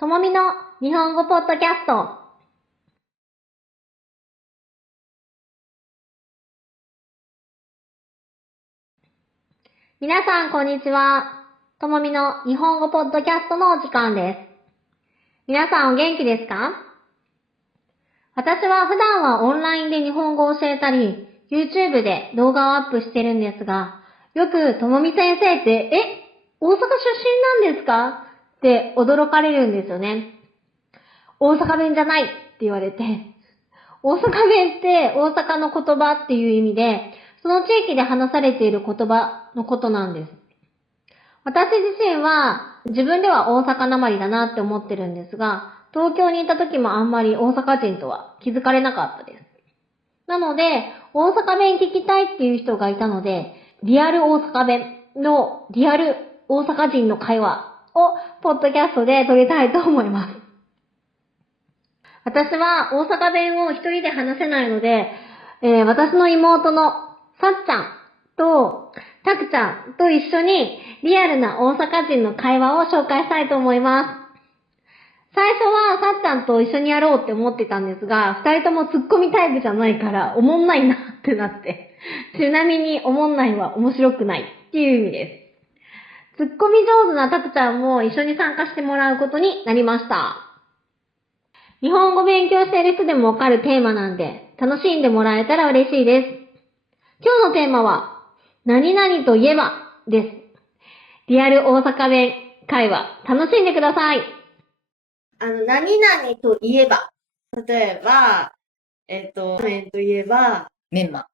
ともみの日本語ポッドキャスト。皆さんこんにちは。ともみの日本語ポッドキャストのお時間です。皆さんお元気ですか？私は普段はオンラインで日本語を教えたり、YouTube で動画をアップしてるんですが、よくともみ先生って、大阪出身なんですか？って驚かれるんですよね。大阪弁じゃないって言われて、大阪弁って大阪の言葉っていう意味で、その地域で話されている言葉のことなんです。私自身は自分では大阪なまりだなって思ってるんですが、東京にいた時もあんまり大阪人とは気づかれなかったです。なので、大阪弁聞きたいっていう人がいたので、リアル大阪弁のリアル大阪人の会話をポッドキャストで撮りたいと思います。私は大阪弁を一人で話せないので、私の妹のさっちゃんとたくちゃんと一緒にリアルな大阪人の会話を紹介したいと思います。最初はさっちゃんと一緒にやろうって思ってたんですが、二人ともツッコミタイプじゃないからおもんないなってなって、ちなみにおもんないは面白くないっていう意味です。ツッコミ上手なたくちゃんも一緒に参加してもらうことになりました。日本語勉強している人でもわかるテーマなんで、楽しんでもらえたら嬉しいです。今日のテーマは、何々といえばです。リアル大阪弁会話、楽しんでください。何々といえば、例えば、ラーメンといえば、メンマ。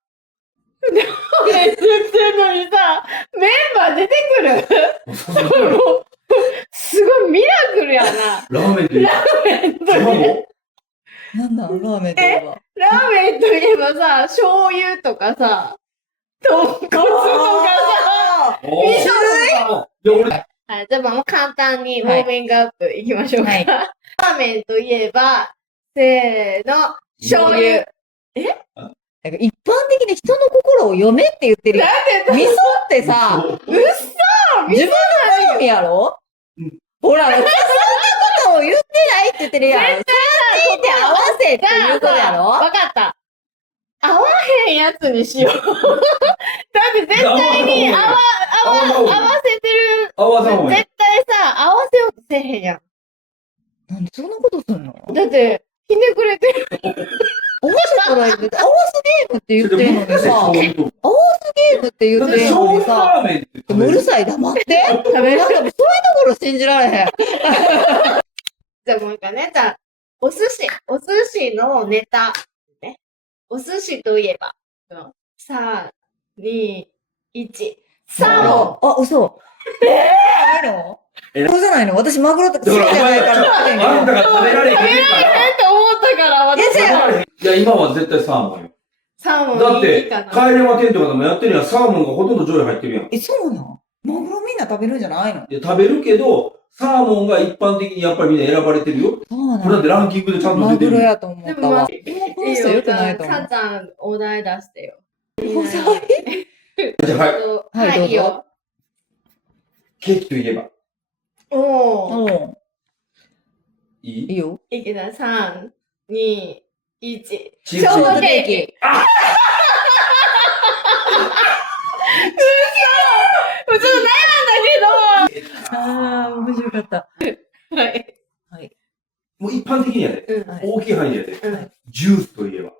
ラーメンって言ってるのにさ、メンバー出てくるすごいミラクルやな。ラーメンってラーメンといえなんだラーメンといえば。ラーメンといえばさ、醤油とかさ、豚骨とかさ、お味噌とか。いや、はい、じゃあもう簡単にウォーミングアップいきましょうか。はいラーメンといえば、せーの、醤油。なんか一般的に人の心を読めって言ってるやん。味噌ってさ、そううっそ自分の好みやろうんほら、そんなことを言ってないって言ってるやん。絶3人で合わせっていうことやろわかった。合わへんやつにしよう。だって絶対に合わせてる。合わさんほうや絶対さ、合わせようとせえへんやなんでそんなことすんのん。だって、ひねくれてる。合わせたらいいけど、合わせゲームって言ってるのにさ、醤油と。ゲームって言だってってるの醤にさ、油ラーメンってでもうるさい、黙って。食べるなんかそういうところ信じられへん。じゃあもう一回ね。じゃあ、お寿司のネタ。ね。お寿司といえば。3、2、1。サーモン。あ、嘘。ないのそうじゃないの私マグロとか好きじゃないから。あんたが食べられへんから。って思ったから、私いやは。いや、今は絶対サーモンよ。サーモンだっていいか、な。帰れま店とかでもやってるやん。サーモンがほとんど上位入ってるやん。いそうなんマグロみんな食べるんじゃないのや、食べるけど、サーモンが一般的にやっぱりみんな選ばれてるよ。そうこれだってランキングでちゃんとマ出てる。グロやと思でったわ。もまあ、いこの人良くないと思うさっちゃん、お題出してよ。お題じゃあ、はい。はいどうぞいいよ。ケーキといえば。おー。うん。いいいいよ。いけた、3、2、1。チショートーズケーキ。嘘ちょっと悩んだあー、面白かった。けど。はい。もう一般的にやで。うん。はい大きい範囲でやで。うん。ジュースといえば。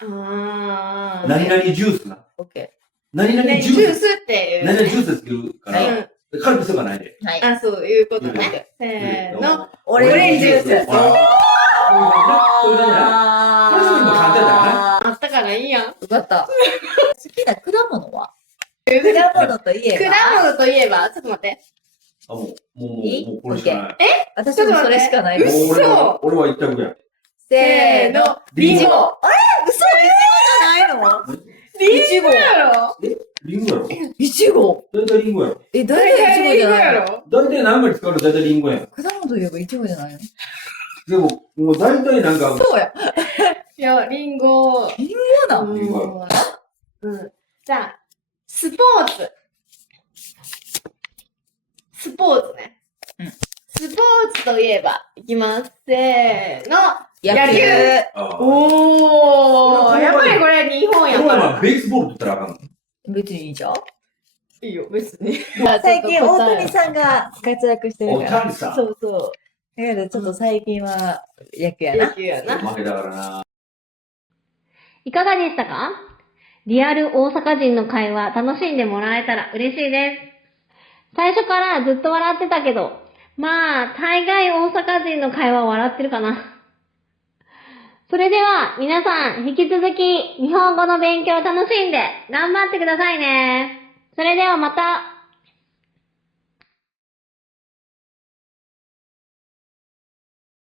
あー。何々ジュースな。オッケ何々ね、ジュース。ジュースっていう。何々ジュースって言うかうら、ん。カルピスがないで。ー。はい。あ、そういうことうんね。せーの。オレンジジュースほらこういう感じやな。これすぐ今簡単だからあったからいいやん。よかった。好きな果物は果物といえば果物といえば、ちょっと待って。あ、もいいうこれしかない。私もそれしかないです。嘘俺は一択や。せーの。リンゴ。嘘リンゴじゃないのリンゴやろリンゴやろいちご。大体リンゴやろ大大体いちご体リンゴじゃないのやろ大体何割使うの大体リンゴやん。果物といえばいちごじゃないのでも、もう大体なんか、そうや。いや、リンゴ。リンゴだ。リンゴうん。じゃあ、スポーツ。スポーツね。うんスポーツといえば、いきます。せーの。野球。おー。やっぱりこれ日本やこれはから。ベースボールって言ったらあかんの。別にいいじゃん。いいよ、別に。最近大谷さんが活躍してるおから。たんさん。そうそう。だからちょっと最近は野球やな。野球やな。負けだからな。いかがでしたか？リアル大阪人の会話楽しんでもらえたら嬉しいです。最初からずっと笑ってたけど、まあ、大概大阪人の会話笑ってるかな。それでは、皆さん、引き続き、日本語の勉強を楽しんで、頑張ってくださいね。それではまた。